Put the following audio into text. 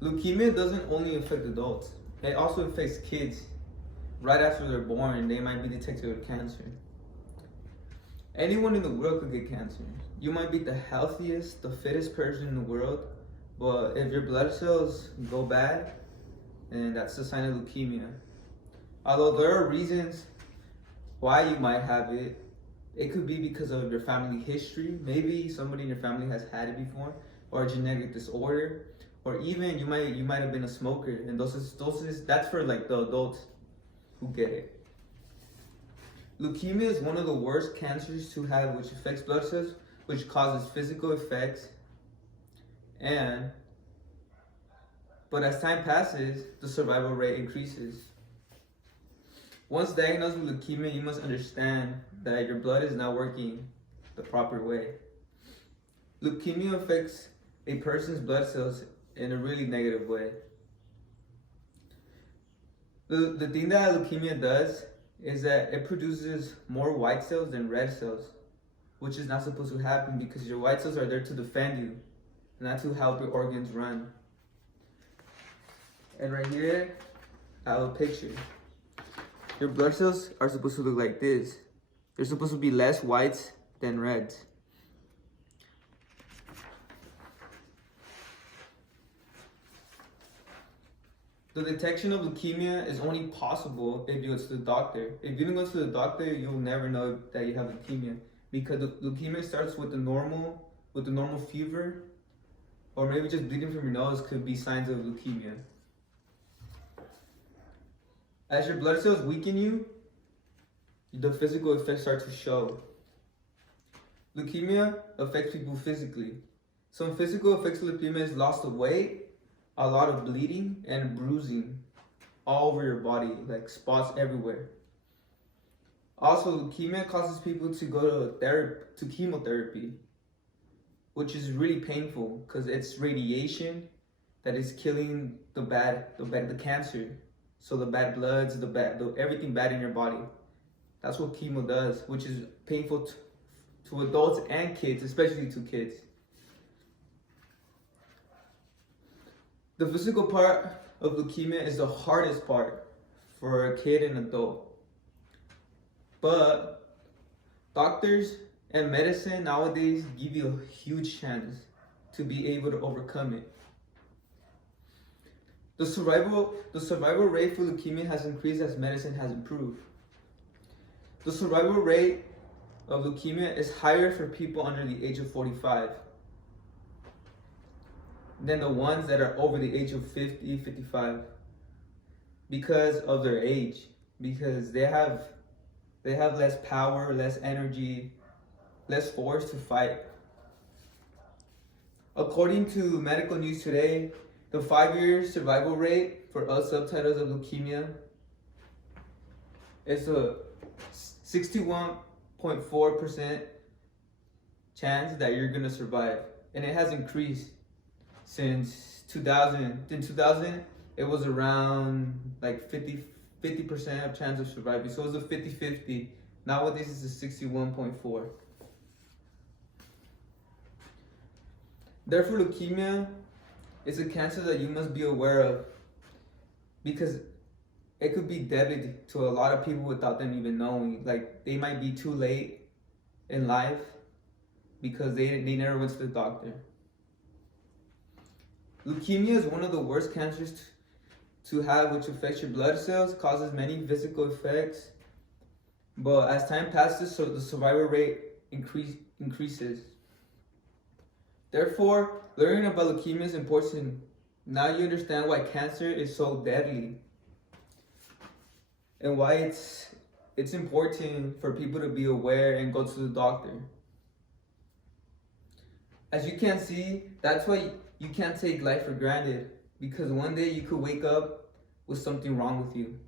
Leukemia doesn't only affect adults, it also affects kids. Right after they're born, they might be detected with cancer. Anyone in the world could get cancer. You might be the healthiest, the fittest person in the world, but if your blood cells go bad, then that's a sign of leukemia. Although there are reasons why you might have it, it could be because of your family history. Maybe somebody in your family has had it before, or a genetic disorder, or even you might have been a smoker, and that's for like the adults who get it. Leukemia is one of the worst cancers to have, which affects blood cells, which causes physical effects, but as time passes, the survival rate increases. Once diagnosed with leukemia, you must understand that your blood is not working the proper way. Leukemia affects a person's blood cells in a really negative way. The thing that leukemia does is that it produces more white cells than red cells, which is not supposed to happen because your white cells are there to defend you, not to help your organs run. And right here, I have a picture. Your blood cells are supposed to look like this. There's supposed to be less whites than reds. The detection of leukemia is only possible if you go to the doctor. If you don't go to the doctor, you'll never know that you have leukemia, because the leukemia starts with the normal fever, or maybe just bleeding from your nose could be signs of leukemia. As your blood cells weaken you, the physical effects start to show. Leukemia affects people physically. Some physical effects of leukemia is loss of weight, a lot of bleeding, and bruising all over your body, like spots everywhere. Also, leukemia causes people to go to chemotherapy, which is really painful because it's radiation that is killing the cancer. So the bad bloods, everything bad in your body. That's what chemo does, which is painful to adults and kids, especially to kids. The physical part of leukemia is the hardest part for a kid and adult. But doctors and medicine nowadays give you a huge chance to be able to overcome it. The survival rate for leukemia has increased as medicine has improved. The survival rate of leukemia is higher for people under the age of 45 than the ones that are over the age of 50, 55 because of their age, because they have less power, less energy, less force to fight. According to Medical News Today, the 5-year survival rate for all subtypes of leukemia is a 61.4% chance that you're gonna survive, and it has increased since 2000. In 2000, it was around like 50% of chance of surviving. So it was a 50-50. Nowadays, it's a 61.4. Therefore, leukemia is a cancer that you must be aware of, because it could be deadly to a lot of people without them even knowing. Like, they might be too late in life because they never went to the doctor. Leukemia is one of the worst cancers to have, which affects your blood cells, causes many physical effects, but as time passes, so the survival rate increases. Therefore, learning about leukemia is important. Now you understand why cancer is so deadly and why it's important for people to be aware and go to the doctor. As you can see, that's why you can't take life for granted, because one day you could wake up with something wrong with you.